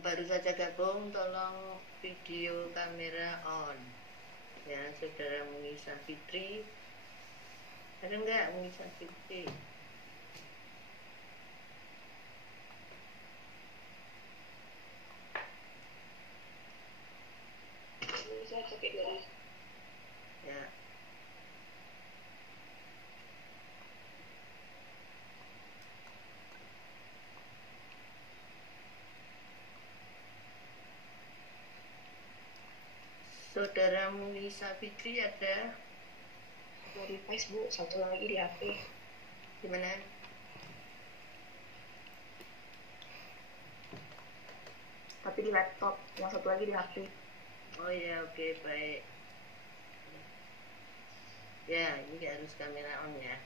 baru saja gabung, tolong video kamera on. Ya, saudara Munisa Fitri. Ada nggak Munisa Fitri? Saya pakai dulu. Ya. Saudara Munisa Fitri ada Dari Facebook, satu lagi di HP. di mana? Tapi di laptop, yang satu lagi di HP. Oh ya, oke, baik. Ya, ini harus kamera on ya.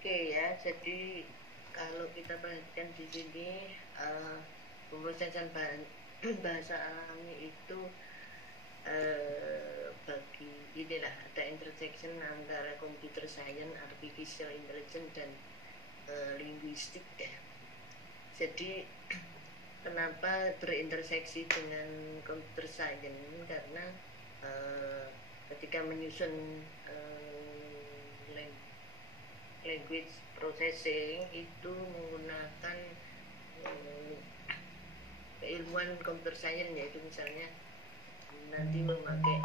Oke ya, jadi kalau kita perhatikan di sini pemrosesan bahasa alami itu bagi inilah ada intersection antara computer science, artificial intelligence dan linguistik ya. Jadi kenapa berinterseksi dengan computer science? Karena ketika menyusun language processing itu menggunakan keilmuan computer science, yaitu misalnya nanti memakai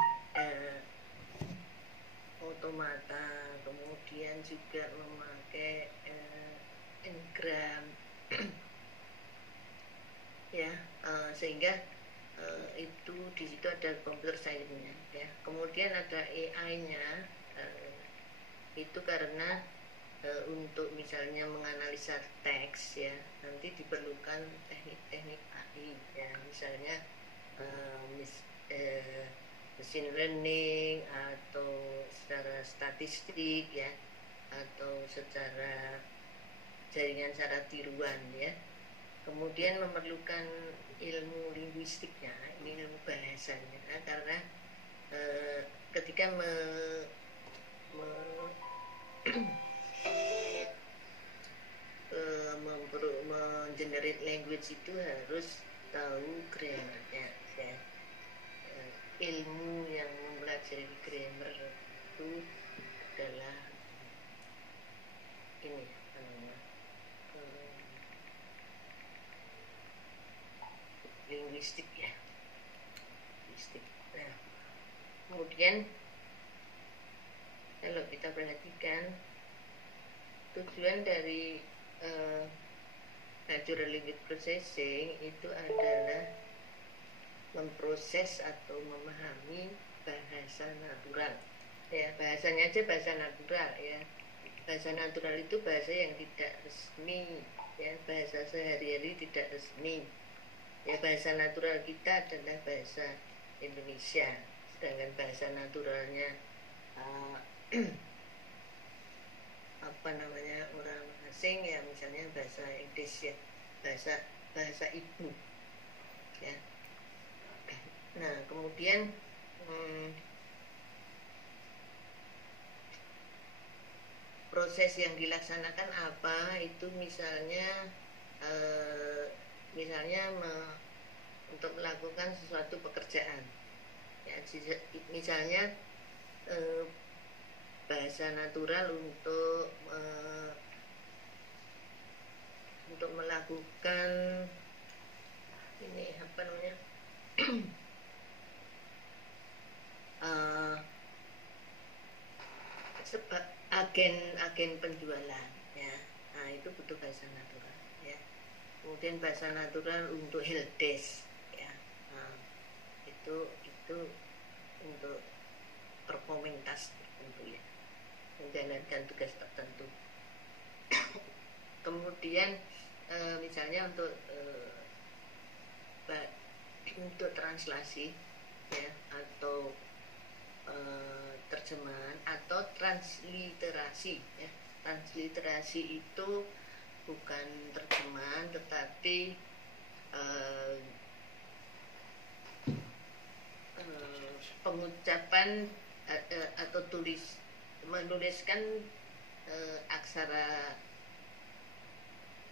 automata, kemudian juga memakai engram ya, sehingga itu di situ ada computer science-nya ya. Kemudian ada AI-nya, itu karena untuk misalnya menganalisa teks ya, nanti diperlukan teknik-teknik AI ya, misalnya machine learning atau secara statistik ya, atau secara jaringan secara tiruan ya. Kemudian memerlukan ilmu linguistiknya, ini ilmu bahasanya, karena ketika mengenerate language itu harus tahu grammarnya ya. Ilmu yang mempelajari grammar itu adalah ini linguistik ya, linguistik. Nah, kemudian kalau kita perhatikan tujuan dari natural language processing itu adalah memproses atau memahami bahasa natural ya. Bahasanya aja bahasa natural ya. Bahasa natural itu bahasa yang tidak resmi ya, bahasa sehari-hari tidak resmi ya. Bahasa natural kita adalah bahasa Indonesia, sedangkan bahasa naturalnya apa namanya orang asing ya, misalnya bahasa Inggris ya, bahasa ibu ya. Nah, kemudian proses yang dilaksanakan apa itu, misalnya untuk melakukan sesuatu pekerjaan ya, misalnya bahasa natural untuk melakukan ini apa namanya agen penjualan ya. Nah, itu butuh bahasa natural ya. Kemudian bahasa natural untuk helpdesk ya. Nah, itu untuk performing task tertentu ya, menjalankan tugas tertentu. Kemudian misalnya untuk untuk translasi ya, atau terjemahan atau transliterasi ya. Transliterasi itu bukan terjemahan tetapi pengucapan atau menuliskan aksara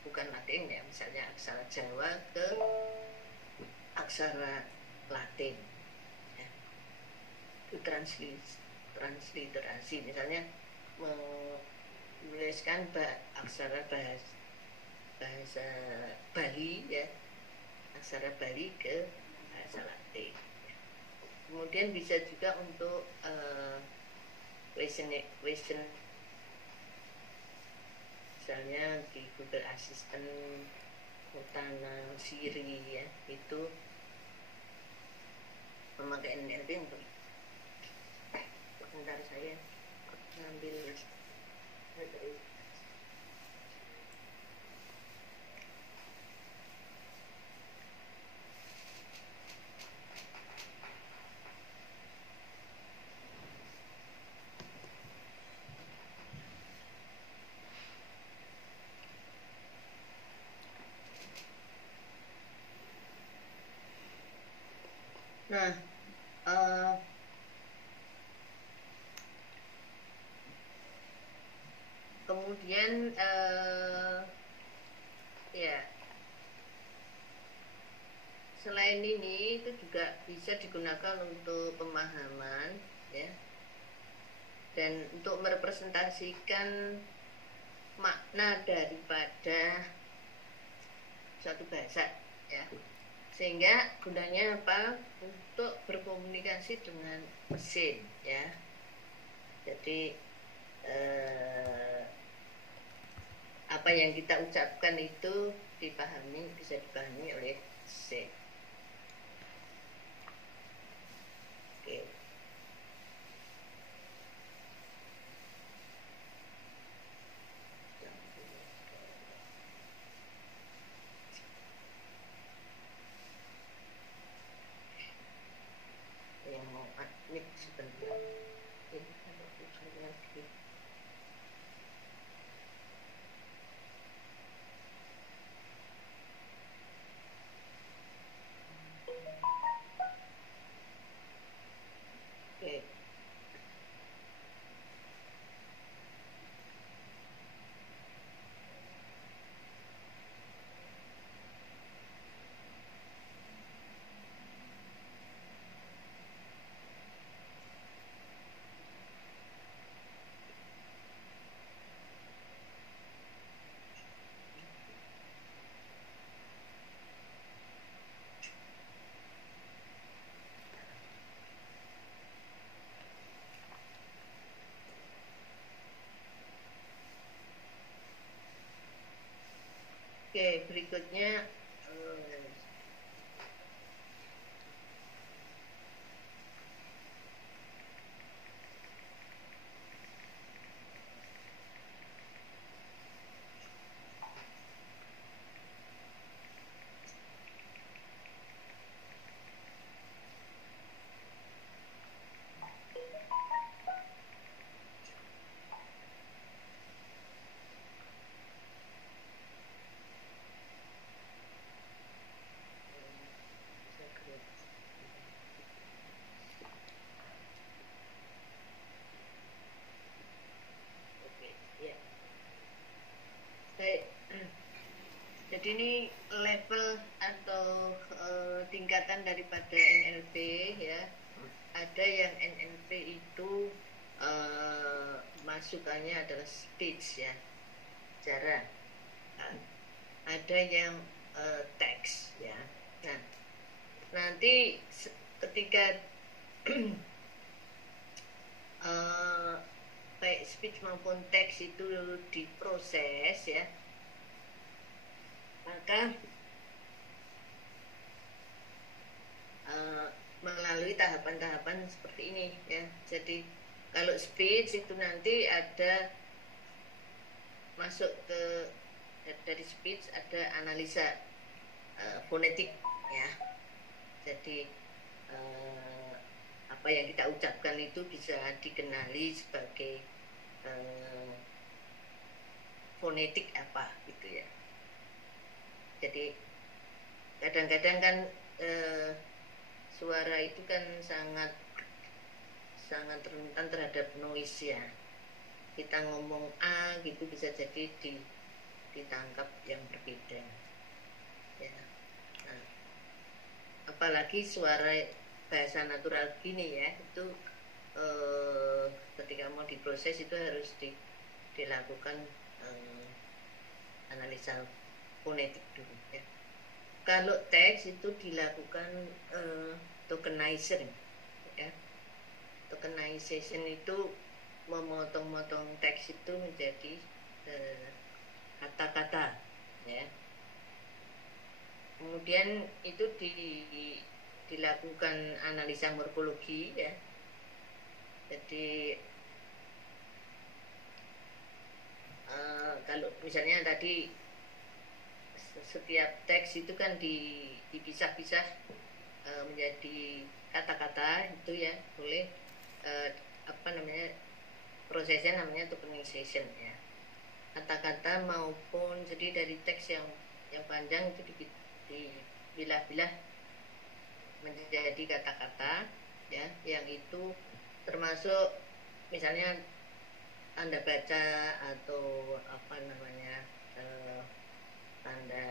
bukan Latin ya, misalnya aksara Jawa ke aksara Latin ya. Itu transliterasi, misalnya menuliskan aksara bahasa Bali ya, aksara Bali ke bahasa Latin. Kemudian bisa juga untuk question, misalnya di Google Assistant, Cortana, Siri ya, itu memakai NLP untuk sebentar saya ngambil kemudian ya, selain ini itu juga bisa digunakan untuk pemahaman ya, dan untuk merepresentasikan makna daripada suatu bahasa ya, sehingga gunanya apa? Untuk berkomunikasi dengan mesin ya. Jadi apa yang kita ucapkan itu bisa dipahami oleh mesin. Oke. Yang mau admit sebentar. Ini ada usul lagi. Oke. Oke, berikutnya jadi ini level atau tingkatan daripada NLP ya. Ada yang NLP itu masukannya adalah speech ya, cara. Ada yang teks ya. Nah, nanti ketika baik speech maupun teks itu diproses ya, maka melalui tahapan-tahapan seperti ini ya. Jadi kalau speech itu nanti ada masuk ke dari speech ada analisa fonetik ya. Jadi apa yang kita ucapkan itu bisa dikenali sebagai fonetik apa gitu ya. Jadi kadang-kadang kan suara itu kan sangat rentan terhadap noise ya. Kita ngomong A gitu bisa jadi ditangkap yang berbeda ya. Nah, apalagi suara bahasa natural gini ya, itu ketika mau diproses itu harus dilakukan analisa fonetik dulu ya. Kalau teks itu dilakukan tokenizing ya. Tokenization itu memotong-motong teks itu menjadi kata-kata ya. Kemudian itu dilakukan analisa morfologi ya. Jadi kalau misalnya tadi setiap teks itu kan dipisah-pisah menjadi kata-kata itu ya, boleh prosesnya namanya tokenization ya. Kata-kata maupun jadi dari teks yang panjang itu dipilah-pilah menjadi kata-kata ya, yang itu termasuk misalnya tanda baca atau tanda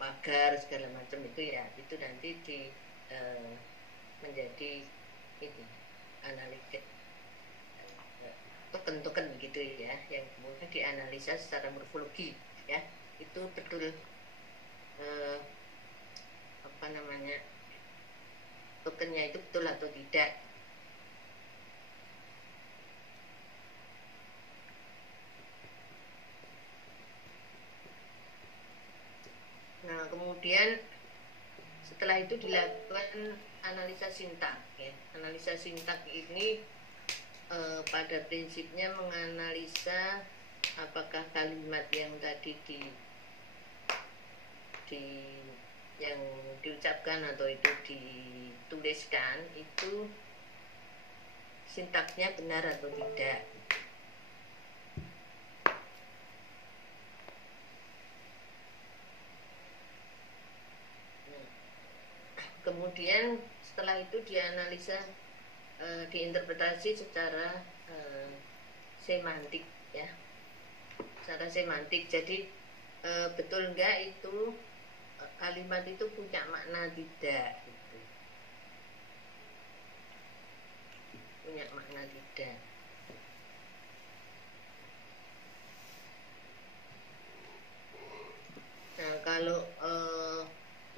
pagar segala macam itu ya, itu nanti menjadi ini analitik token-token gitu ya, yang kemudian dianalisa secara morfologi ya, itu betul tokennya itu betul atau tidak. Nah, kemudian setelah itu dilakukan analisa sintak ya. Analisa sintak ini pada prinsipnya menganalisa apakah kalimat yang tadi yang diucapkan atau itu dituliskan itu sintaknya benar atau tidak. Kemudian setelah itu dianalisa, diinterpretasi secara semantik ya, secara semantik. Jadi betul enggak itu kalimat itu punya makna tidak gitu. Punya makna tidak. Nah, kalau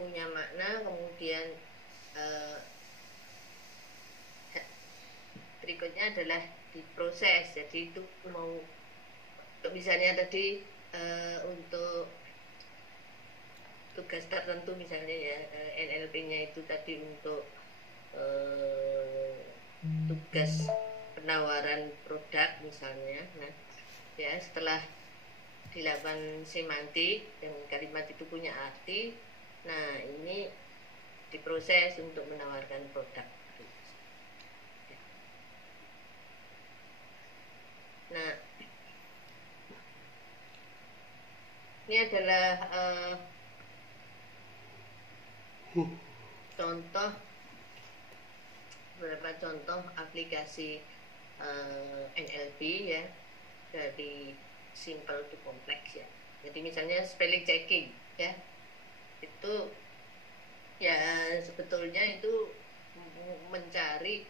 punya makna, kemudian berikutnya adalah diproses. Jadi itu mau misalnya tadi untuk tugas tertentu misalnya ya, NLP-nya itu tadi untuk tugas penawaran produk misalnya. Nah, ya setelah dilakukan semantik dan kalimat itu punya arti, nah ini diproses untuk menawarkan produk. Nah, ini adalah beberapa contoh aplikasi NLP ya, dari simple to complex ya. Jadi misalnya spelling checking ya, itu ya sebetulnya itu mencari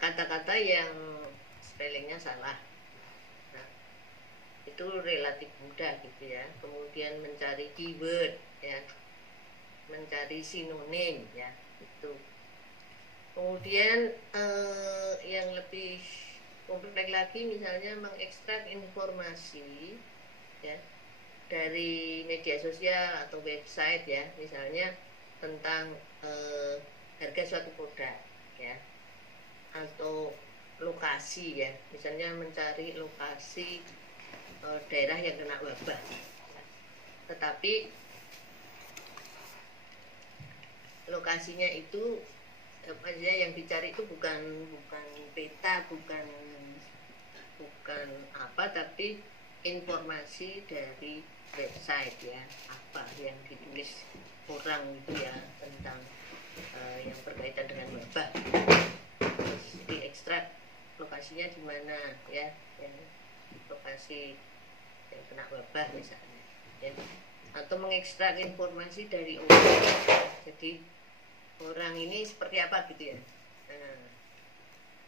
kata-kata yang spellingnya salah. Nah, itu relatif mudah gitu ya. Kemudian mencari keyword ya, mencari sinonim ya, itu. Kemudian yang lebih kompleks lagi misalnya mengekstrak informasi ya dari media sosial atau website ya, misalnya tentang harga suatu produk ya, atau lokasi ya, misalnya mencari lokasi daerah yang kena wabah. Tetapi lokasinya itu apa ya, yang dicari itu bukan peta, bukan apa, tapi informasi dari website ya, apa yang ditulis orang itu ya tentang yang berkaitan dengan wabah. Terus diekstrak lokasinya di mana ya, yang lokasi yang kena wabah misalnya ya. Atau mengekstrak informasi dari orang, jadi orang ini seperti apa gitu ya. Nah,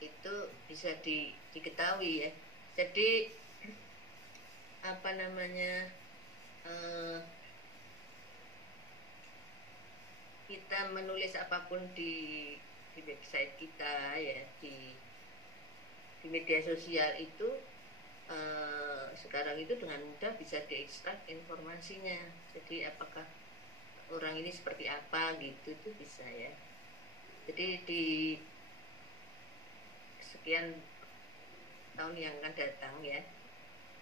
itu bisa diketahui ya. Jadi apa namanya, kita menulis apapun di website kita ya, di media sosial itu sekarang itu dengan mudah bisa diekstrak informasinya. Jadi apakah orang ini seperti apa gitu, itu bisa ya. Jadi di sekian tahun yang akan datang ya,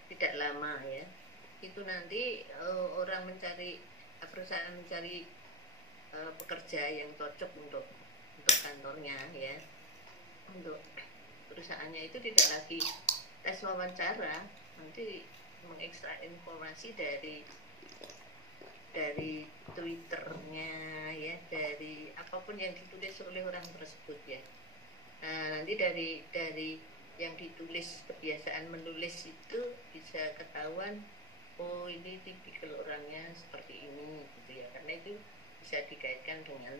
tidak lama ya, itu nanti orang mencari, perusahaan mencari pekerja yang cocok untuk kantornya ya, untuk perusahaannya itu tidak lagi tes wawancara, nanti mengekstrak informasi dari Twitternya ya, dari apapun yang ditulis oleh orang tersebut ya. Nah, nanti dari yang ditulis, kebiasaan menulis itu bisa ketahuan, oh ini tipikal orangnya seperti ini gitu ya, karena itu bisa dikaitkan dengan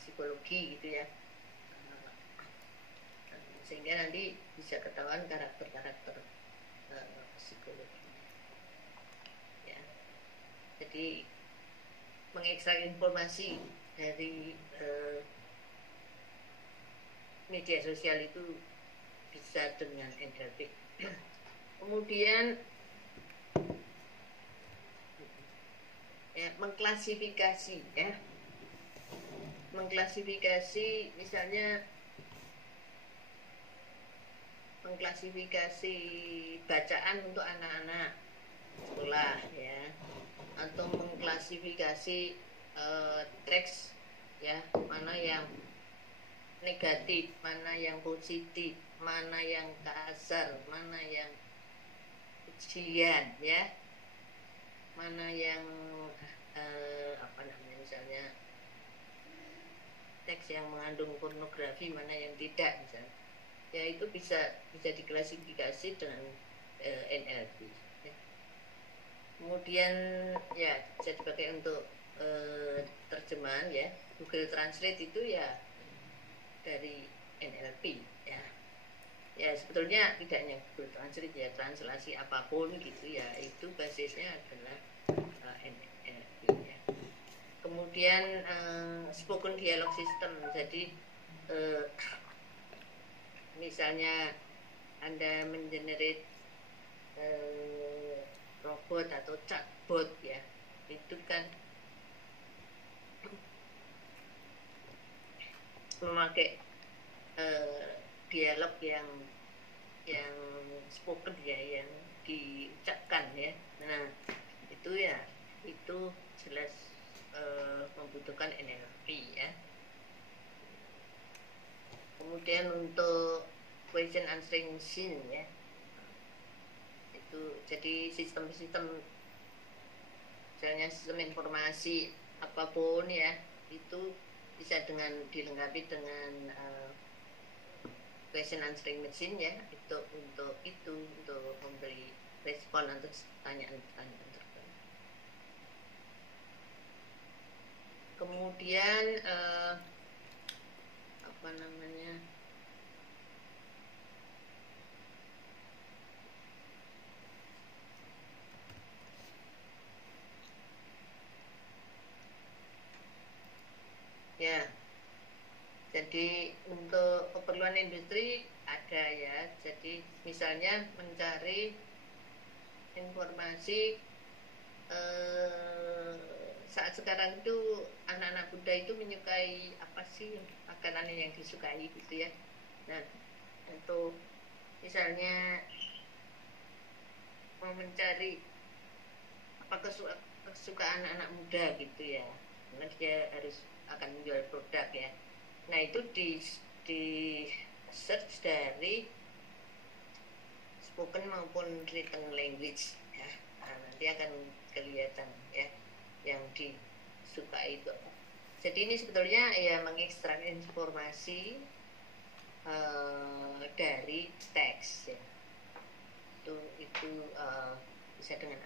psikologi gitu ya, sehingga nanti bisa ketahuan karakter psikologi ya. Jadi mengekstrak informasi dari media sosial itu bisa dengan NLP. Kemudian ya, mengklasifikasi ya, mengklasifikasi misalnya mengklasifikasi bacaan untuk anak-anak sekolah ya, atau mengklasifikasi teks ya, mana yang negatif, mana yang positif, mana yang kasar, mana yang ujian ya, mana yang apa namanya, misalnya teks yang mengandung pornografi, mana yang tidak misalnya ya, itu bisa diklasifikasi dengan NLP ya. Kemudian ya bisa dipakai untuk terjemahan ya, Google Translate itu ya dari NLP ya. Ya sebetulnya tidak hanya Google Translate ya, translasi apapun gitu ya, itu basisnya adalah NLP ya. Kemudian spoken dialog system, jadi misalnya Anda mengenerate robot atau chatbot ya, itu kan memakai dialog yang spoken ya, yang diucapkan ya. Nah itu ya, itu jelas membutuhkan NLP ya. Kemudian untuk question answering machine ya, itu jadi sistem-sistem, misalnya sistem informasi apapun ya, itu bisa dilengkapi dengan question answering machine ya, itu untuk memberi respon atas pertanyaan-pertanyaan tertentu. Kemudian apa namanya, ya, jadi untuk keperluan industri ada ya, jadi misalnya mencari informasi saat sekarang itu anak-anak muda itu menyukai apa sih makanan yang disukai gitu ya. Nah untuk misalnya mau mencari apa kesukaan anak muda gitu ya, karena dia harus akan menjual produk ya. Nah itu di search dari spoken maupun written language ya. Nah, nanti akan kelihatan ya yang disukai itu. Jadi ini sebetulnya ya mengekstrak informasi dari teks ya. Itu bisa dengan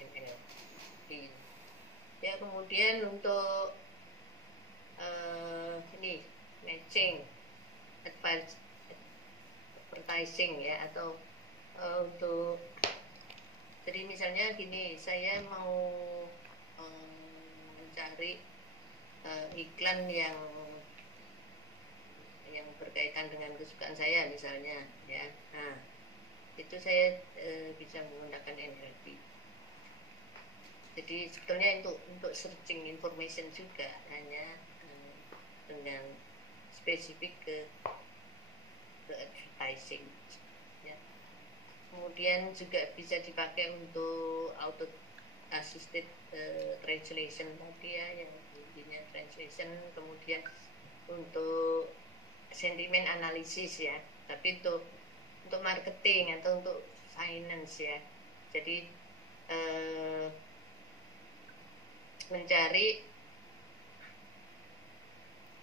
NLP. Ya kemudian untuk ini matching advertising ya, atau untuk jadi misalnya gini, saya mau mencari iklan yang berkaitan dengan kesukaan saya misalnya ya. Nah itu saya bisa menggunakan NLP. Jadi sebetulnya untuk searching information juga, hanya dengan spesifik ke advertising ya. Kemudian juga bisa dipakai untuk auto assisted translation tadi ya, yang intinya translation. Kemudian untuk sentimen analisis ya, tapi untuk marketing atau untuk finance ya. Jadi mencari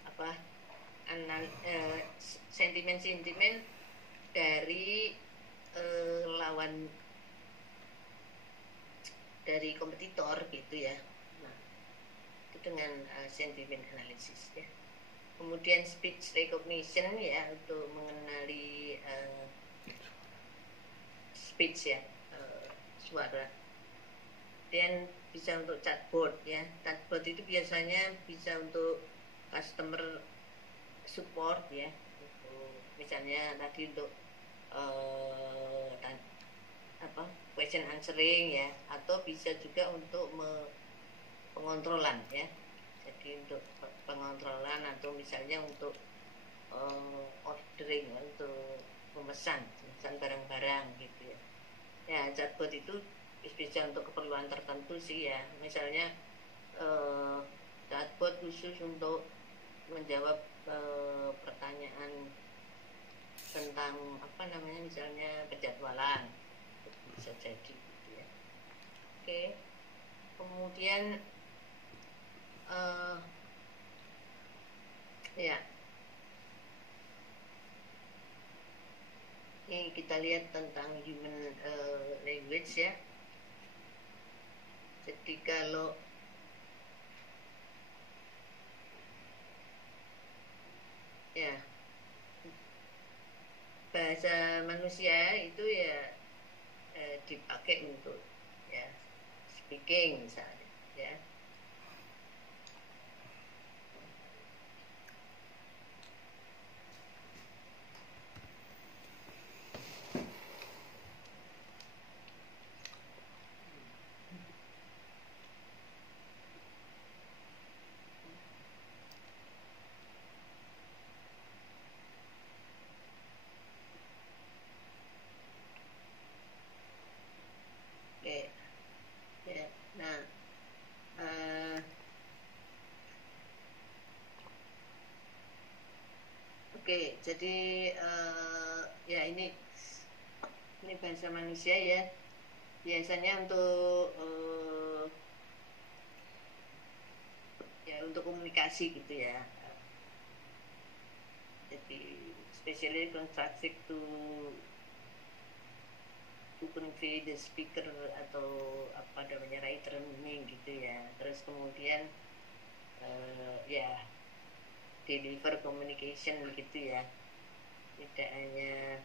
apa sentimen dari lawan dari kompetitor gitu ya. Nah itu dengan sentimen analisis ya. Kemudian speech recognition ya, untuk mengenali speech ya, suara. Dan bisa untuk chatbot ya. Chatbot itu biasanya bisa untuk customer support ya, untuk misalnya tadi untuk question answering ya, atau bisa juga untuk pengontrolan ya. Jadi untuk pengontrolan, atau misalnya untuk ordering, untuk memesan barang-barang gitu ya. Ya chatbot itu bisa untuk keperluan tertentu sih ya. Misalnya chatbot khusus untuk menjawab pertanyaan tentang misalnya penjadwalan, bisa jadi gitu ya. Oke. Kemudian ya ini kita lihat tentang human language ya. Jadi kalau ya bahasa manusia itu ya dipakai untuk ya speaking misalnya ya. Oke ya. Nah oke, jadi ya ini bahasa manusia ya, biasanya untuk ya untuk komunikasi gitu ya. Jadi especially constructed to convey the speaker, atau writer meaning gitu ya. Terus kemudian ya deliver communication gitu ya, tidak hanya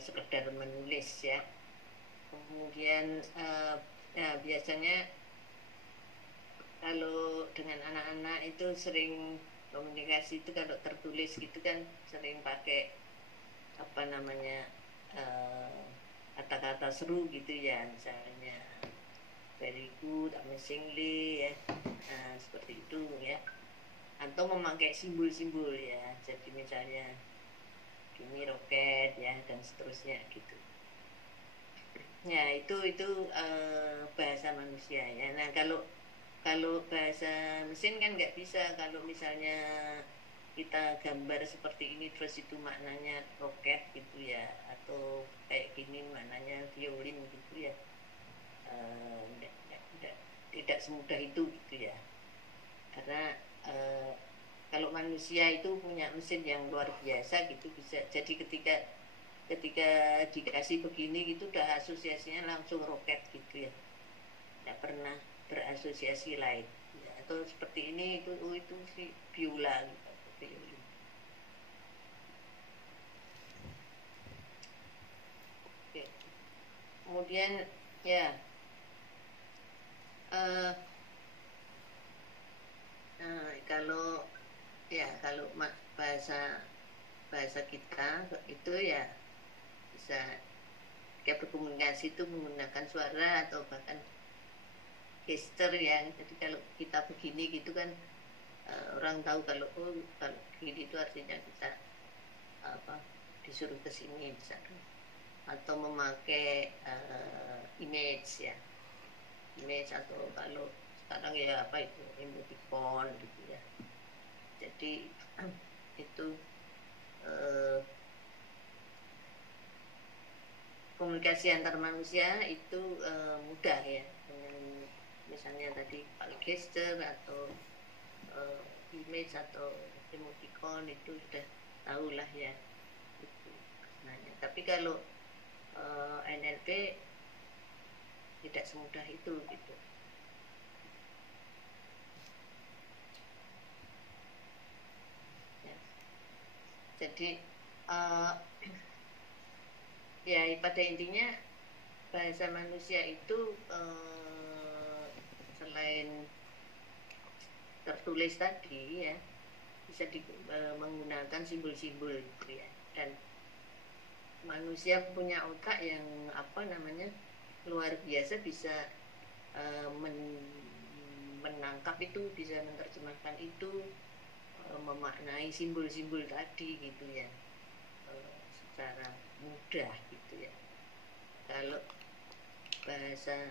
sekedar menulis ya. Kemudian nah biasanya kalau dengan anak-anak itu sering komunikasi itu, kalau tertulis gitu kan sering pakai kata-kata seru gitu ya, misalnya very good, amazingly ya, seperti itu ya. Atau memakai simbol-simbol ya, jadi misalnya ini roket ya, dan seterusnya gitu. Ya itu bahasa manusia ya. Nah kalau bahasa mesin kan nggak bisa. Kalau misalnya kita gambar seperti ini terus itu maknanya roket gitu ya, atau kayak gini maknanya violin gitu ya, tidak semudah itu gitu ya. Karena kalau manusia itu punya mesin yang luar biasa gitu, bisa jadi ketika dikasih begini gitu udah asosiasinya langsung roket gitu ya, tidak pernah berasosiasi lain ya. Atau seperti ini itu si biola gitu, violin. Oke. Kemudian ya kalau bahasa kita itu ya bisa kayak berkomunikasi itu menggunakan suara atau bahkan gesture ya. Jadi kalau kita begini gitu kan orang tahu kalau begini itu artinya kita disuruh ke sini misalkan, atau memakai image ya, atau kalau sekarang ya itu emoticon gitu ya. Jadi itu komunikasi antar manusia itu mudah ya, dengan misalnya tadi pakai gesture atau image atau emoticon itu sudah tahulah ya itu. Tapi kalau NLP tidak semudah itu gitu. Ya. Jadi ya pada intinya bahasa manusia itu selain tertulis tadi ya, bisa menggunakan simbol-simbol gitu ya. Dan manusia punya otak yang luar biasa, bisa menangkap itu, bisa menerjemahkan itu, memaknai simbol-simbol tadi gitu ya, secara mudah gitu ya. Kalau bahasa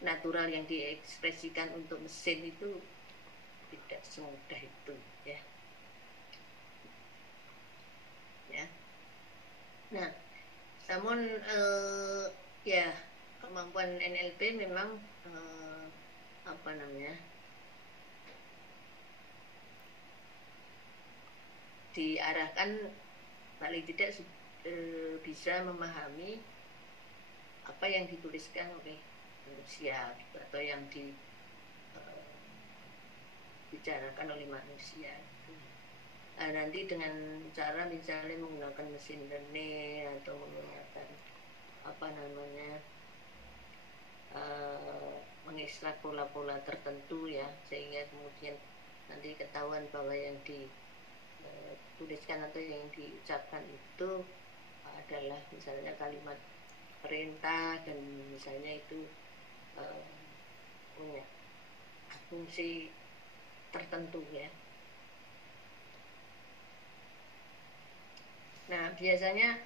natural yang diekspresikan untuk mesin itu tidak semudah itu ya. Nah, namun ya kemampuan NLP memang diarahkan paling tidak bisa memahami apa yang dituliskan oleh manusia gitu, atau yang dibicarakan oleh manusia gitu. Nah, nanti dengan cara misalnya menggunakan mesin learning atau menggunakan mengekstrak pola-pola tertentu ya, sehingga kemudian nanti ketahuan bahwa yang dituliskan atau yang diucapkan itu adalah misalnya kalimat perintah, dan misalnya itu punya fungsi tertentu ya. Nah, biasanya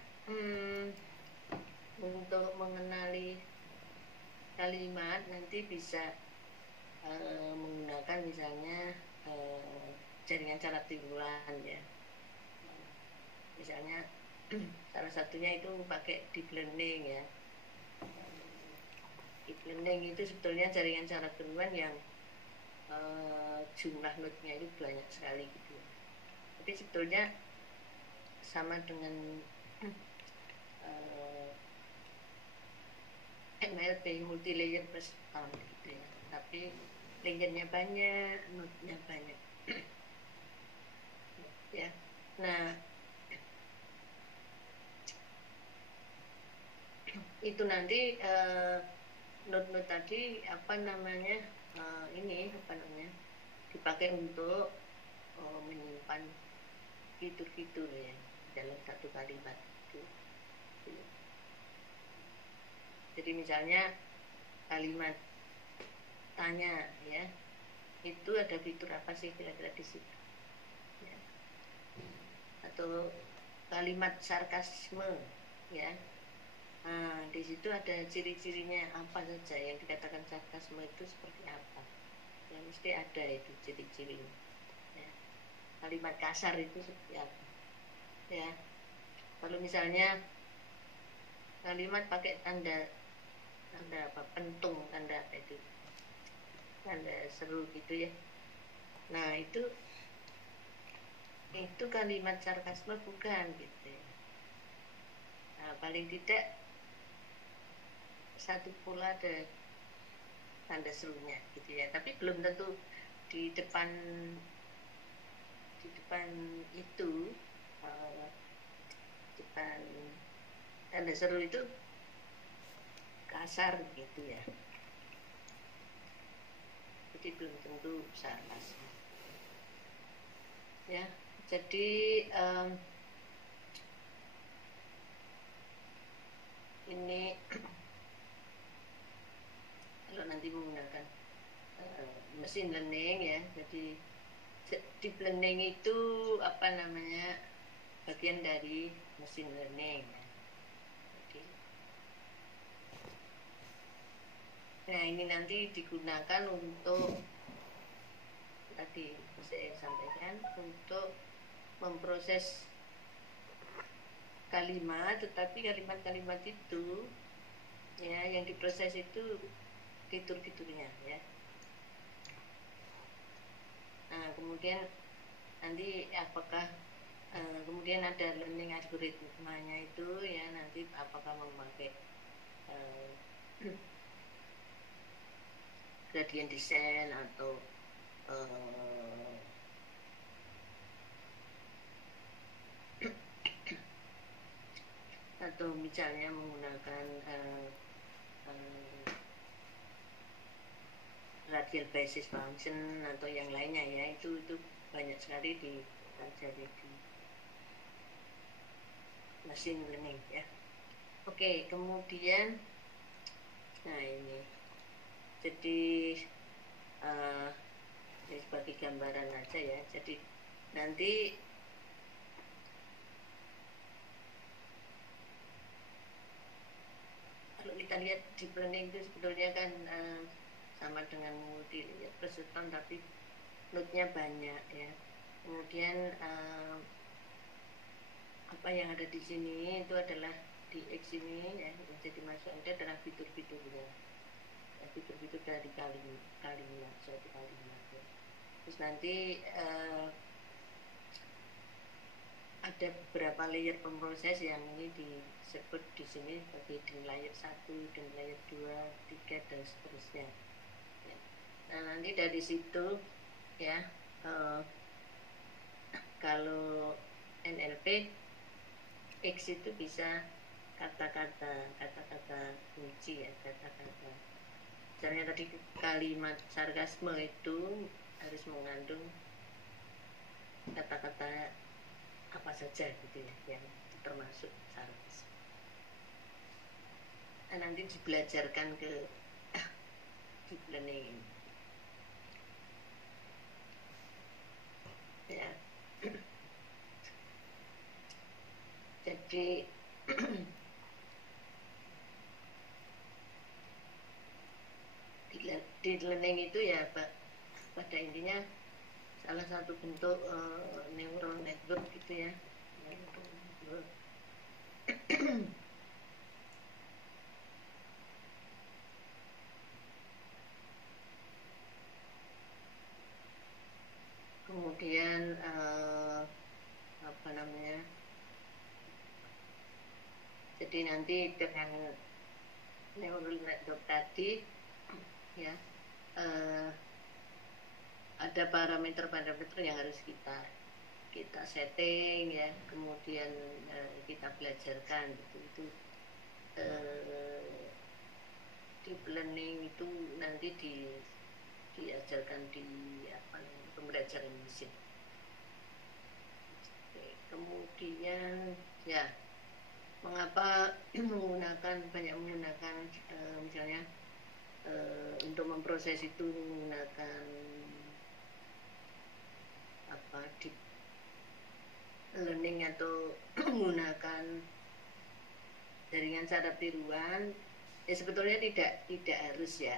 untuk mengenali kalimat nanti bisa menggunakan misalnya jaringan saraf timulan ya. Misalnya salah satunya itu pakai deep learning ya. Deep learning itu sebetulnya jaringan saraf timulan yang jumlah node-nya itu banyak sekali gitu. Tapi sebetulnya sama dengan MLP, multi layer persistent gitu ya. Tapi layernya banyak, node-nya banyak. Ya. Nah, itu nanti node-node tadi dipakai untuk menyimpan fitur-fitur ya dalam satu kalimat itu. Jadi misalnya kalimat tanya ya, itu ada fitur apa sih kira-kira di situ. ya. Atau kalimat sarkasme, ya. Nah, di situ ada ciri-cirinya apa saja yang dikatakan sarkasme itu seperti apa. Ya, mesti ada itu ciri-cirinya. Ya. Kalimat kasar itu seperti apa. Ya. Kalau misalnya kalimat pakai tanda apa, pentung, tanda apa itu, tanda seru gitu ya. Nah, itu kalimat sarkasme bukan gitu ya. Nah, paling tidak satu pula ada tanda serunya gitu ya, tapi belum tentu di depan itu depan tanda seru itu kasar gitu ya, jadi belum tentu sarkasme ya. Jadi ini kalau nanti menggunakan mesin learning ya, jadi deep learning itu apa namanya, bagian dari mesin learning ya. Jadi, nah ini nanti digunakan untuk tadi saya sampaikan untuk memproses kalimat, tetapi kalimat-kalimat itu ya yang diproses itu fitur-fiturnya ya. Nah, kemudian nanti apakah kemudian ada learning algoritmanya itu ya, nanti apakah memakai gradient descent atau atau misalnya menggunakan radial basis function atau yang lainnya ya, itu banyak sekali dipelajari di machine learning ya. Oke, kemudian nah ini jadi sebagai gambaran aja ya. Jadi nanti kalau kita lihat deep learning itu sebetulnya kan sama dengan multi layer persistent, tapi node-nya banyak ya. Kemudian apa yang ada di sini itu adalah di X ini ya, yang jadi masuk itu adalah fitur-fiturnya ya, fitur-fitur dari kalimat suatu kalimat ya. Terus nanti ada beberapa layer pemproses yang ini disebut di sini sebagai den layer 1, den layer 2, 3 dan seterusnya ya. Nah, nanti dari situ ya kalau NLP X itu bisa kata-kata kunci ya, kata-kata. Misalnya tadi kalimat sarkasme itu harus mengandung kata-kata apa saja gitu ya, yang termasuk sarkasme. Nah, nanti dibelajarkan ke deep learning ya. Jadi deep learning itu ya pada intinya salah satu bentuk neural network gitu ya. Kemudian apa namanya, jadi nanti dengan neural network tadi ya ada parameter-parameter yang harus kita setting ya, kemudian kita belajarkan gitu. Itu deep learning itu nanti diajarkan di apa, pembelajaran mesin. Kemudian ya, mengapa banyak menggunakan misalnya untuk memproses itu menggunakan apa, dengan cara tiruan ya sebetulnya tidak harus ya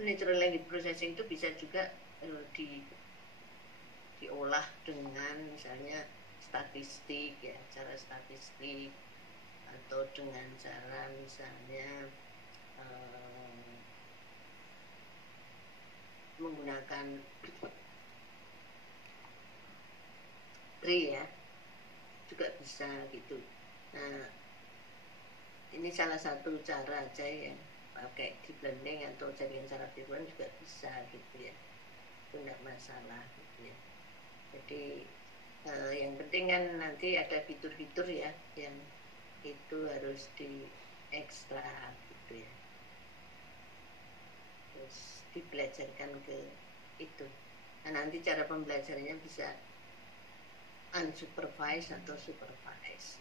natural language processing itu bisa juga diolah dengan misalnya statistik ya, cara statistik, atau dengan cara misalnya menggunakan tree ya, juga bisa gitu. Nah, ini salah satu cara aja ya, pakai deep learning atau jaringan saraf tiruan juga bisa gitu ya, itu enggak masalah gitu ya. Jadi yang penting kan nanti ada fitur-fitur ya yang itu harus diekstrak gitu ya, terus dibelajarkan ke itu. Nah, nanti cara pembelajarannya bisa unsupervised atau supervised.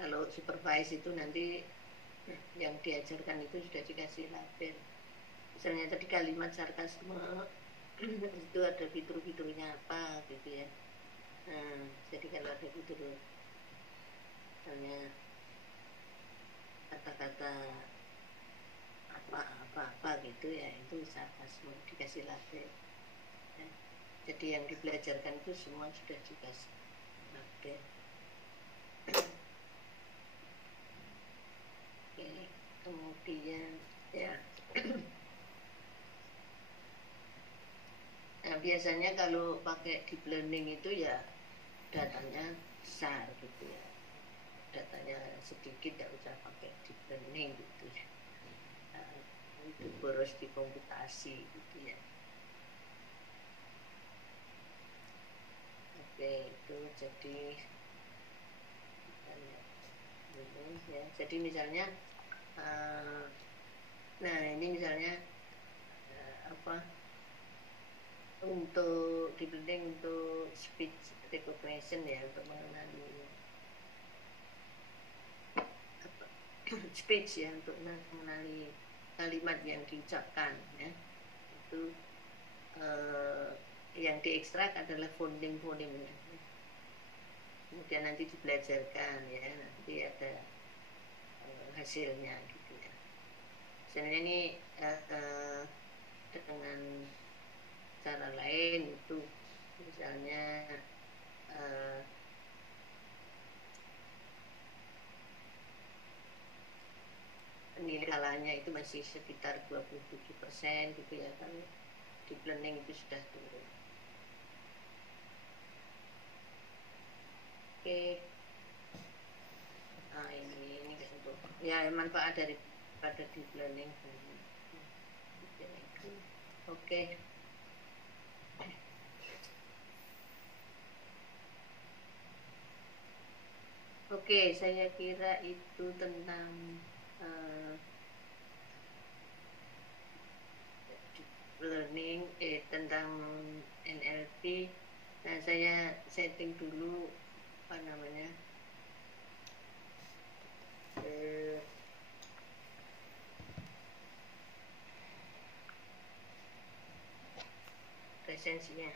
Kalau supervised itu nanti yang diajarkan itu sudah dikasih label. Misalnya tadi kalimat sarkasme itu ada fitur-fiturnya apa gitu ya. Nah, jadi kalau ada fitur misalnya kata-kata apa gitu ya, itu sarkasme dikasih label ya. Jadi yang dibelajarkan itu semua sudah dikasih label. Oke, kemudian ya nah biasanya kalau pakai deep learning itu ya datanya besar gitu ya, datanya sedikit tidak usah pakai deep learning gitu ya. Itu boros di komputasi gitu ya. Oke, itu jadi ya, jadi misalnya nah ini misalnya apa untuk deep learning untuk speech recognition ya, untuk mengenali speech ya, untuk mengenali kalimat yang diucapkan ya, itu yang diekstrak adalah fonem-fonem ya. Kemudian nanti dibelajarkan ya, nanti ada hasilnya gitu ya. Sebenarnya ini dengan cara lain itu misalnya nilai kalahnya itu masih sekitar 27% gitu ya, kan deep learning itu sudah turun. Oke. Nah ini untuk ya manfaat daripada deep learning. Oke. Oke, saya kira itu tentang learning tentang NLP. Nah, saya setting dulu apa namanya presensinya.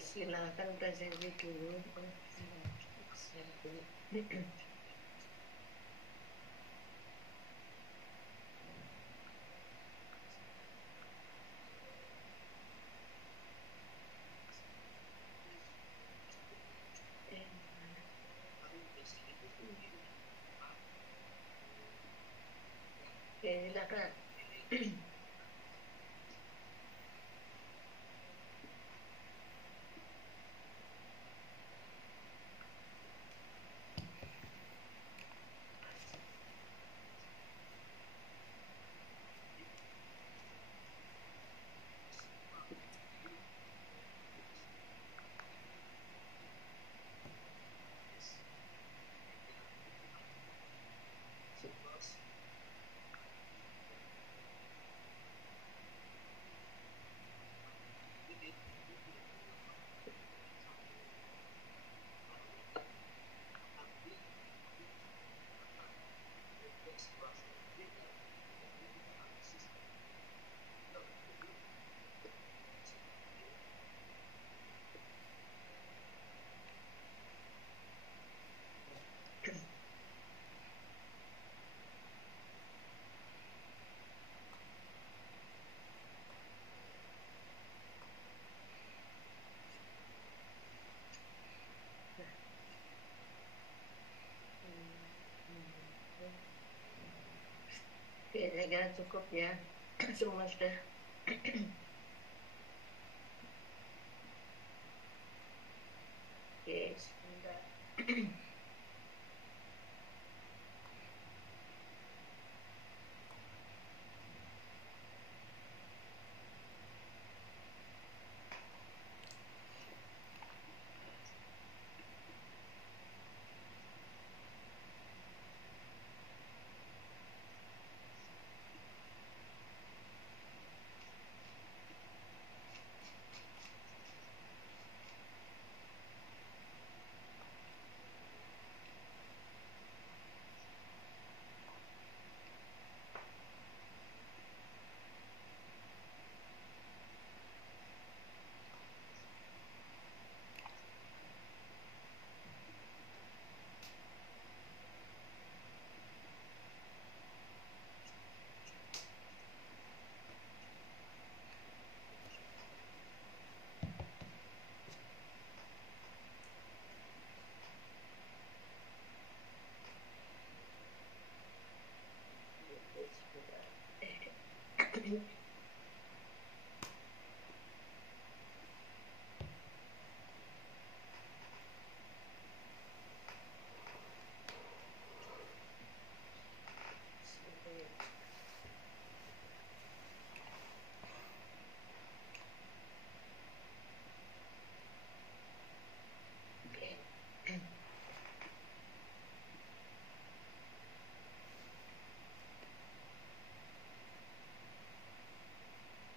silakan presentasi dulu. Oke, silakan. Oke, saya kira cukup ya. Semua sudah. Oke, sebentar.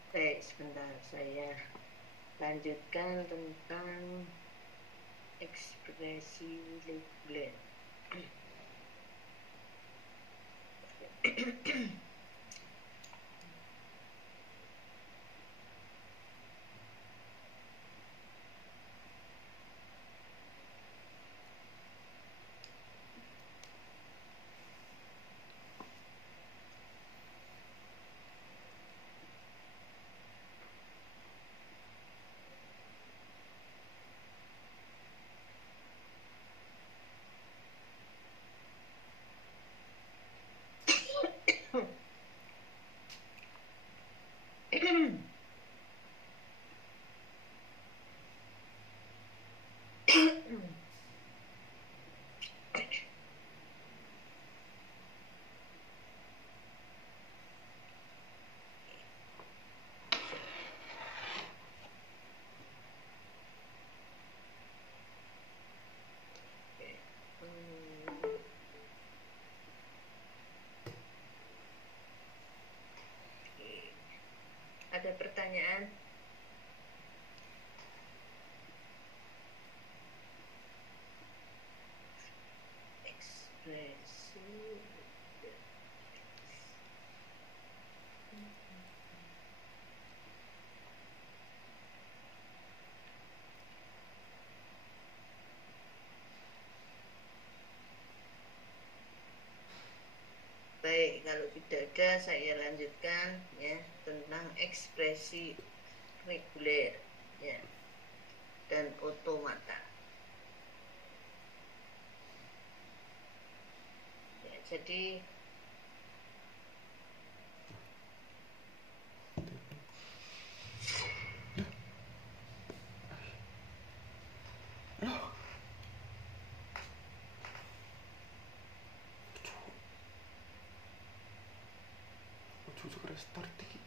Baik, sebentar saya lanjutkan tentang ekspresi Lenglen. Ada pertanyaan? Ekspresi ada saya lanjutkan ya tentang ekspresi reguler ya dan otomata. Ya, jadi restart iki.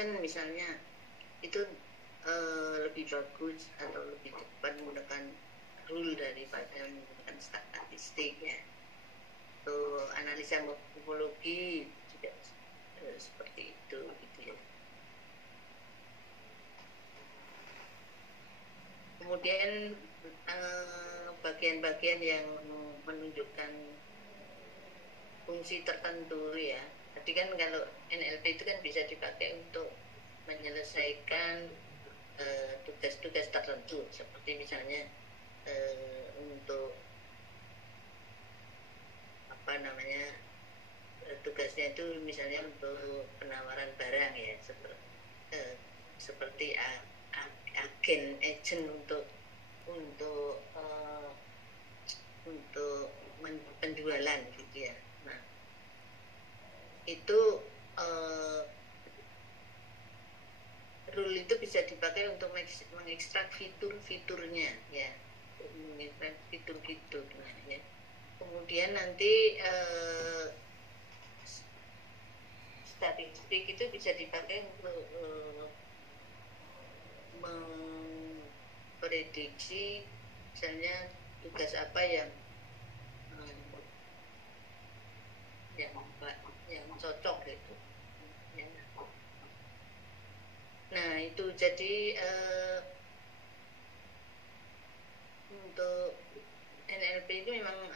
expression misalnya itu lebih bagus atau lebih cepat menggunakan rule daripada menggunakan statistik ya. Atau analisa morfologi juga seperti itu gitu ya. Kemudian bagian-bagian yang menunjukkan fungsi tertentu ya. Tadi kan kalau NLP itu kan bisa dipakai untuk menyelesaikan tugas-tugas tertentu, seperti misalnya untuk apa namanya, tugasnya itu misalnya untuk penawaran barang ya, seperti agen agent untuk penjualan gitu ya. Nah itu rule itu bisa dipakai untuk mengekstrak fitur-fiturnya ya, mengekstrak fitur-fiturnya ya. Kemudian nanti statistik itu bisa dipakai untuk memprediksi misalnya tugas apa yang cocok gitu ya. Nah itu jadi untuk NLP itu memang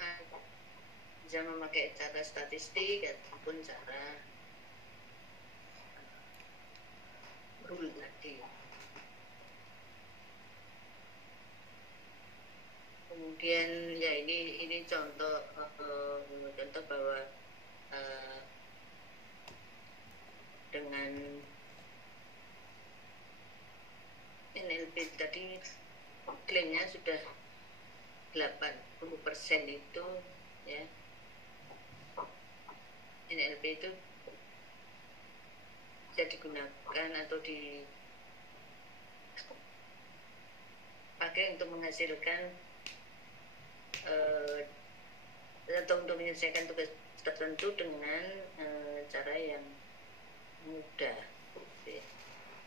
bisa memakai cara statistik ataupun cara rule tadi. Kemudian ya ini contoh bahwa dengan NLP tadi klaimnya sudah 80% itu ya, NLP itu bisa digunakan atau dipakai untuk menghasilkan atau untuk menyelesaikan tugas tertentu dengan cara yang mudah.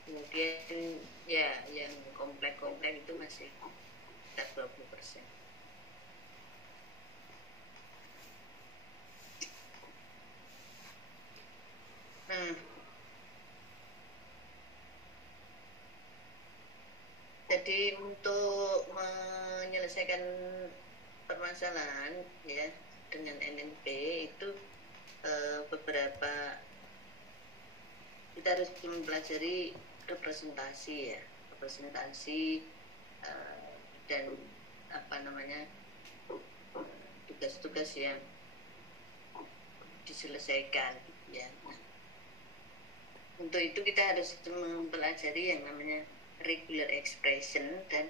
Kemudian ya yang kompleks itu masih sekitar 20%. Nah, jadi untuk menyelesaikan permasalahan ya dengan NLP itu beberapa kita harus mempelajari representasi ya, dan apa namanya, tugas-tugas yang diselesaikan ya. Untuk itu kita harus mempelajari yang namanya regular expression dan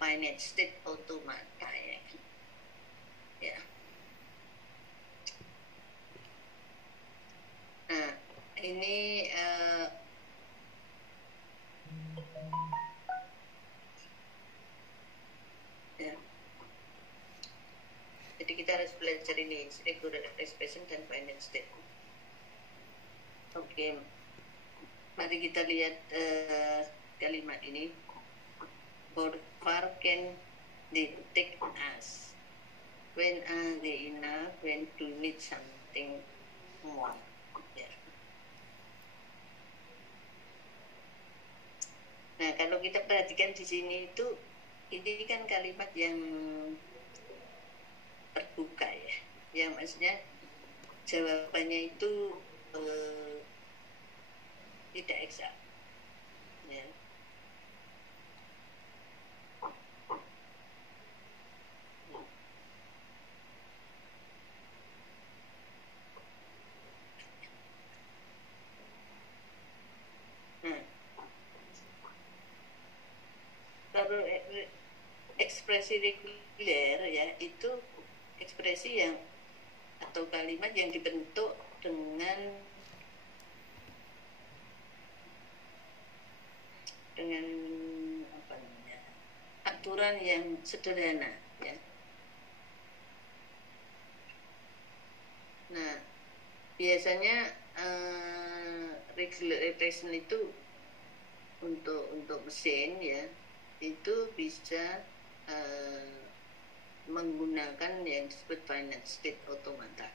finite state automata ya. Nah ini ya. Jadi kita harus belajar ini regular expression dan finite state. Oke, mari kita lihat kalimat ini. How far can they take us? When are they enough? When do we need something more? Ya. Nah, kalau kita perhatikan di sini itu, ini kan kalimat yang terbuka ya, yang maksudnya jawabannya itu tidak eksak ya. Kalau ekspresi reguler ya, itu ekspresi yang atau kalimat yang dibentuk dengan apa namanya, aturan yang sederhana ya. Nah biasanya regular expression itu untuk mesin ya, itu bisa menggunakan yang disebut finite state automata.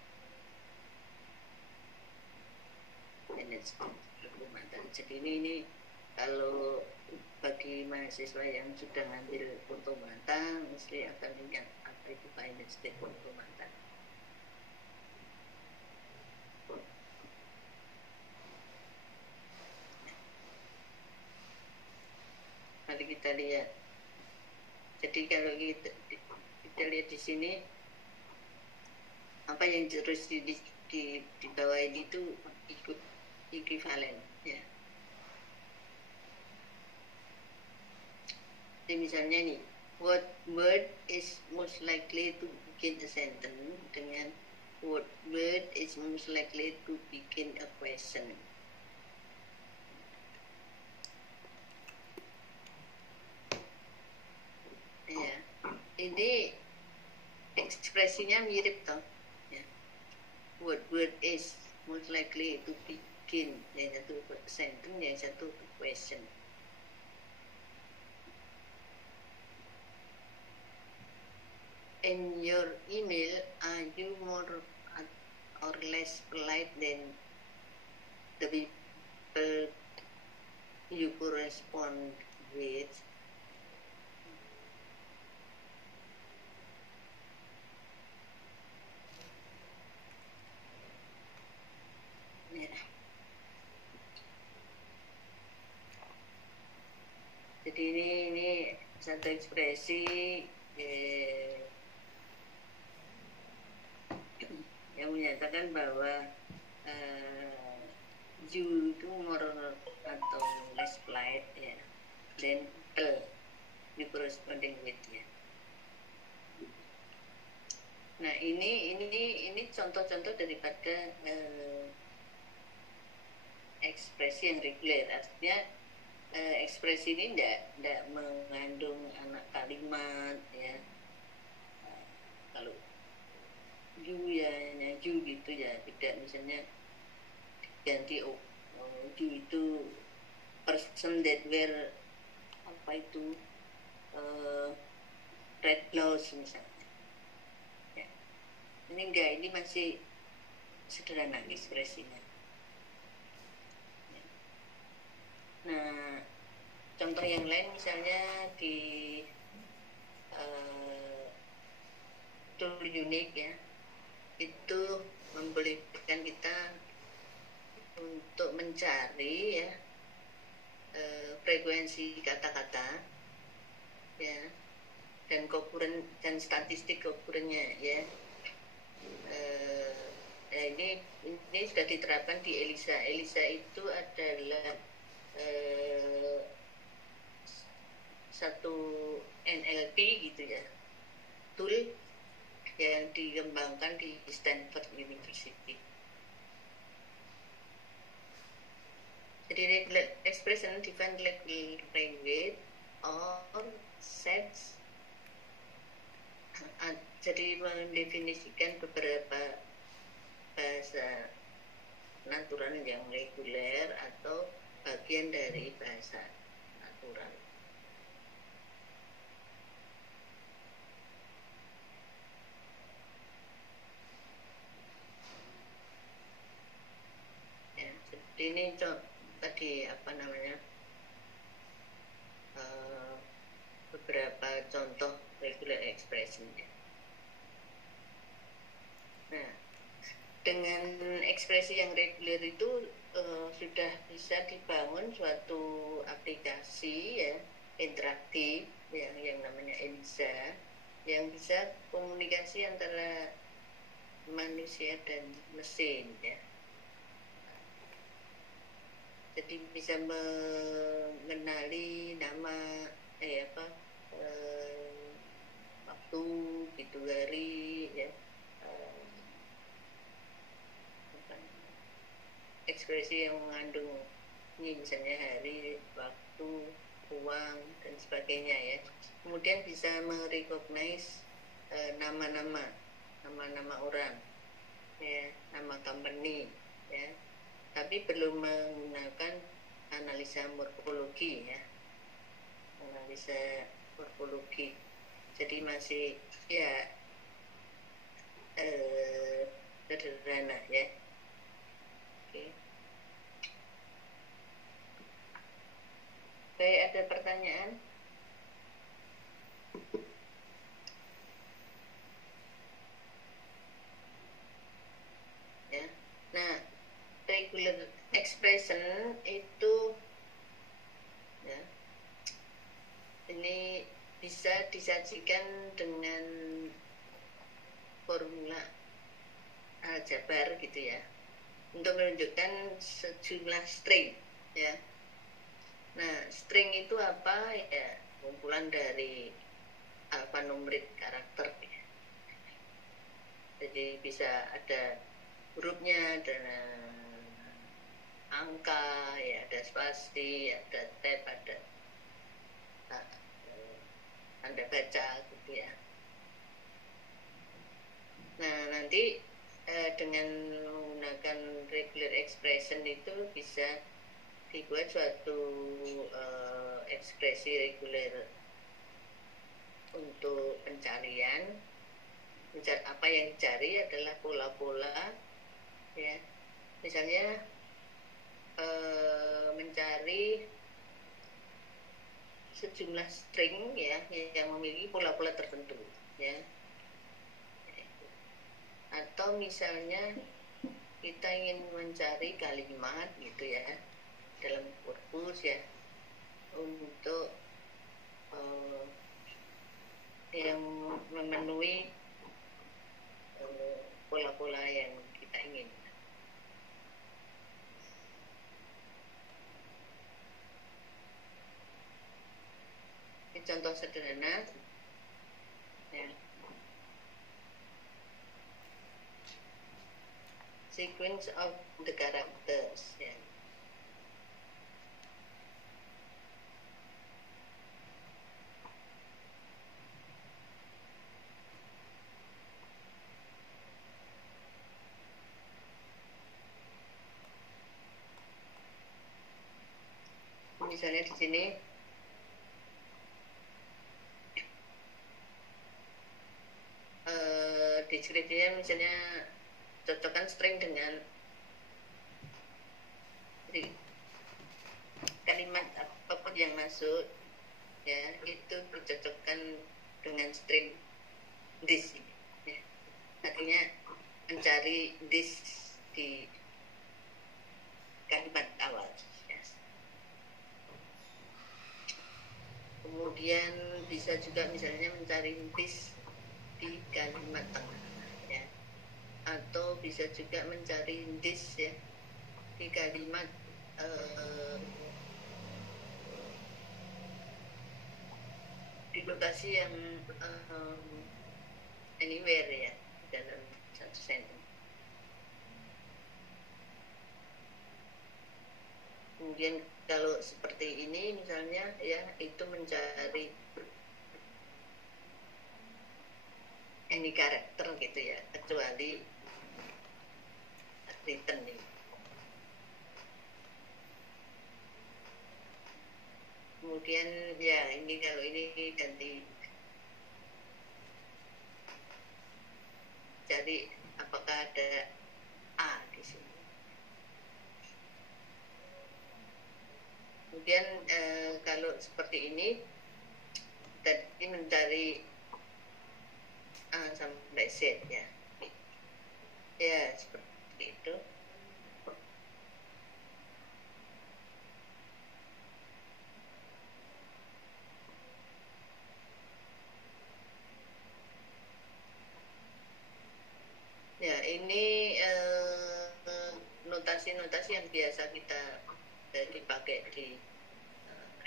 Jadi ini kalau bagi mahasiswa yang sudah ngambil automata mesti akan ingat apa itu finite state automata. Mari kita lihat. Jadi kalau kita lihat di sini apa yang terus di bawah ini itu ikut equivalen ya. Jadi misalnya nih, what word is most likely to begin a sentence dengan what word is most likely to begin a question. Ya, ini ekspresinya mirip toh. Ya. What word is most likely to begin, yang satu sentence, yang satu question. In your email, are you more or less polite than the people you correspond with? Ya. Jadi ini satu ekspresi yang menyatakan bahwa you itu more atau less polite ya, then you corresponding with ya. Nah ini contoh-contoh daripada ekspresi yang reguler, artinya ekspresi ini tidak mengandung anak kalimat ya. Kalau you ya hanya you gitu ya, tidak misalnya ganti you itu person that wear apa itu red blouse misalnya ya. Ini enggak, ini masih sederhana ekspresinya ya. Nah contoh yang lain misalnya di tool unik ya, itu membolehkan kita untuk mencari ya frekuensi kata-kata ya, dan kokuren dan statistik kokurennya ya. Ini sudah diterapkan di ELISA. ELISA itu adalah satu NLP gitu ya, tool yang dikembangkan di Stanford University. Jadi regular expression define regular language or sets. Jadi mendefinisikan beberapa bahasa natural yang reguler atau bagian dari bahasa natural. Ya, jadi ini tadi apa namanya beberapa contoh regular expression. Nah, dengan ekspresi yang reguler itu sudah bisa dibangun suatu aplikasi ya interaktif yang namanya ELISA, yang bisa komunikasi antara manusia dan mesin ya. Jadi bisa mengenali nama waktu gitu, hari ya, ekspresi yang mengandung ini misalnya hari, waktu, uang dan sebagainya ya. Kemudian bisa merecognize nama-nama orang ya, nama company ya, tapi belum menggunakan analisa morfologi ya, analisa morfologi. Jadi masih ya sederhana ya. Oke. Baik, ada pertanyaan? Ya. Nah, regular expression itu ya, ini bisa disajikan dengan formula aljabar gitu ya, untuk menunjukkan sejumlah string ya. Nah, string itu apa ya? Kumpulan dari alfanumerik karakter ya. Jadi bisa ada hurufnya, ada angka ya, ada spasi, ada tab, ada tanda baca gitu ya. Nah, nanti dengan menggunakan regular expression itu bisa dibuat suatu ekspresi reguler untuk pencarian. Apa yang dicari adalah pola-pola ya, misalnya mencari sejumlah string ya yang memiliki pola-pola tertentu ya, atau misalnya kita ingin mencari kalimat gitu ya dalam korpus ya, untuk yang memenuhi pola-pola yang kita ingin. Ini contoh sederhana ya. Sequence of the characters ya. Misalnya di sini deskripsinya misalnya cocokkan string dengan jadi kalimat apapun yang masuk ya, itu dicocokkan dengan string this ya. Artinya mencari this di kalimat awal ya. Kemudian bisa juga misalnya mencari this di kalimat tengah ya, atau bisa juga mencari this ya di kalimat di lokasi yang anywhere ya dalam satu sentence. Kemudian kalau seperti ini misalnya ya, itu mencari any karakter gitu ya, kecuali written nih. Kemudian ya ini kalau ini ganti cari apakah ada A di sini. Kemudian kalau seperti ini tadi mencari A sampai Z ya. Ya seperti itu. Ya, ini notasi-notasi yang biasa kita dipakai di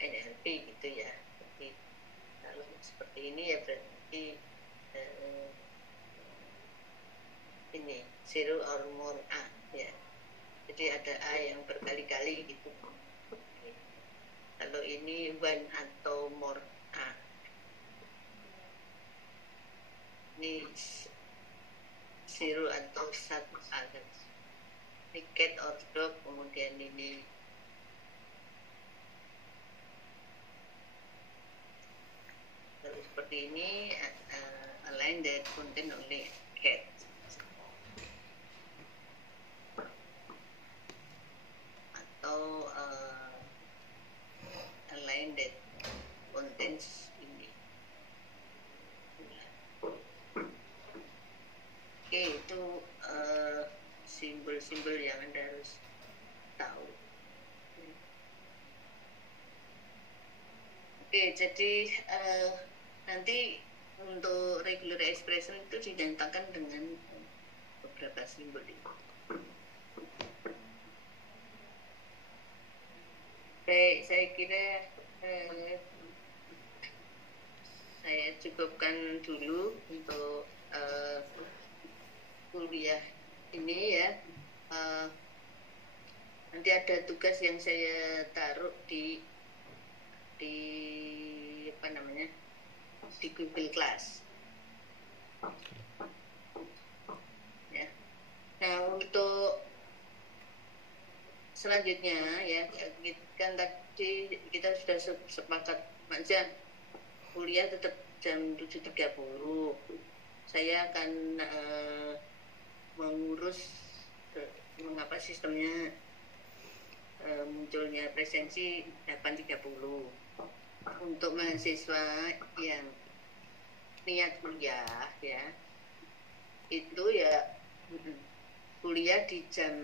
NLP gitu ya. Jadi kalau seperti ini ya berarti ini zero or more A ya. Jadi ada A yang berkali-kali gitu. Kalau ini one atau more A. Ini zero atau satu A. tiket ordok, kemudian ini terus seperti ini, align that contain only cat. Atau align that contains ini. Oke, itu simbol-simbol yang Anda harus tahu. Oke, jadi nanti untuk regular expression itu dinyatakan dengan beberapa simbol itu. Baik, saya kira saya cukupkan dulu untuk kuliah ini ya. Nanti ada tugas yang saya taruh di apa namanya, di Google Class ya. Nah, untuk selanjutnya ya, kan tadi kita sudah sepakat aja kuliah tetap jam 7.30. Saya akan mengurus mengapa sistemnya munculnya presensi 8.30 untuk mahasiswa yang niat kuliah ya, itu ya kuliah di jam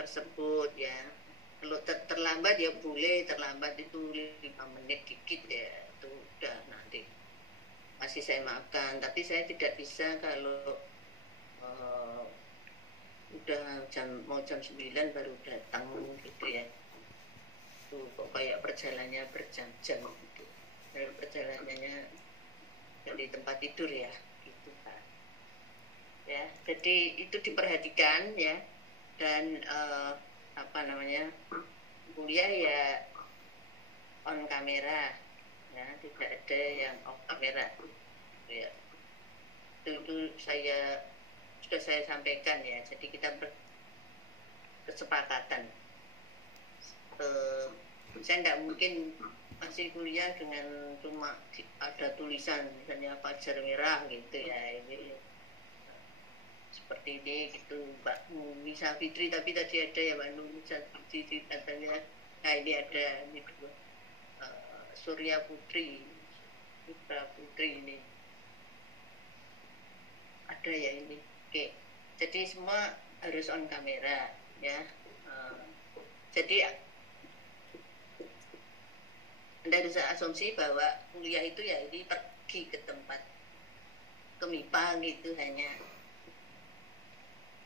tersebut ya. Kalau terlambat ya boleh, terlambat itu 5 menit dikit ya, itu udah nanti masih saya maafkan. Tapi saya tidak bisa kalau udah mau jam 9 baru datang gitu ya. Tuh kok kayak perjalanannya berjam-jam gitu. Dan perjalanannya dari tempat tidur ya gitu kan. Ya, jadi itu diperhatikan ya. Dan apa namanya, kuliah ya on kamera ya, tidak ada yang off kamera ya. Itu sudah saya sampaikan ya. Jadi kita berkesepakatan. Saya tidak mungkin masih kuliah dengan cuma ada tulisan misalnya Fajar Merah gitu ya, ini seperti ini gitu, Mbak Nisa Fitri, tapi tadi ada ya Mbak Nisa Fitri katanya. Nah ini ada ini Surya Putri, Putra Putri ini ada ya ini. Oke, jadi semua harus on kamera ya. Jadi Anda harus asumsi bahwa kuliah itu ya ini pergi ke tempat ke MIPA gitu, hanya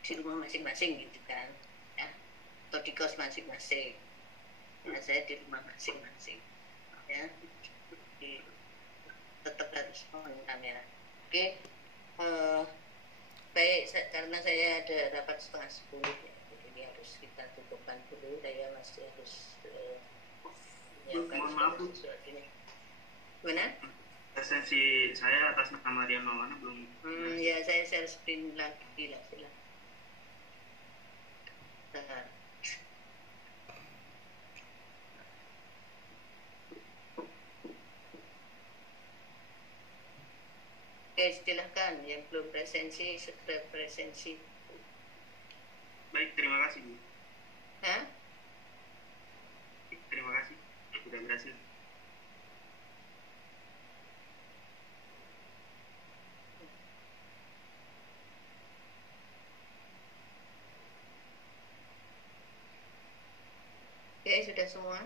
di rumah masing-masing gitu kan ya, atau di kos masing-masing ya. Saya di rumah masing-masing ya, tetap harus on kamera. Oke, baik, karena saya ada rapat 9:30 ya, jadi ini harus kita cukupkan dulu. Saya masih harus menyiapkan sesuatu ini. Gimana? Presensi saya atas nama Rian Maulana belum. Ya, saya share screen lagi lah, silakan. Nah. Oke, silahkan yang belum presensi segera presensi. Baik, terima kasih Bu. Hah? Terima kasih sudah berhasil. Oke, sudah semua.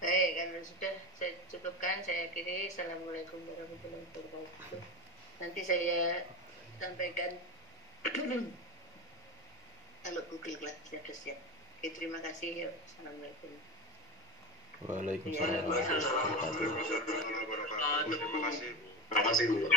Baik, kalau sudah saya cukupkan, saya akhiri. Assalamualaikum warahmatullahi wabarakatuh. Nanti saya sampaikan kalau Google Class sudah siap. Oke, terima kasih. Assalamualaikum. Waalaikumsalam warahmatullahi wabarakatuh. Terima kasih. Terima kasih Bu.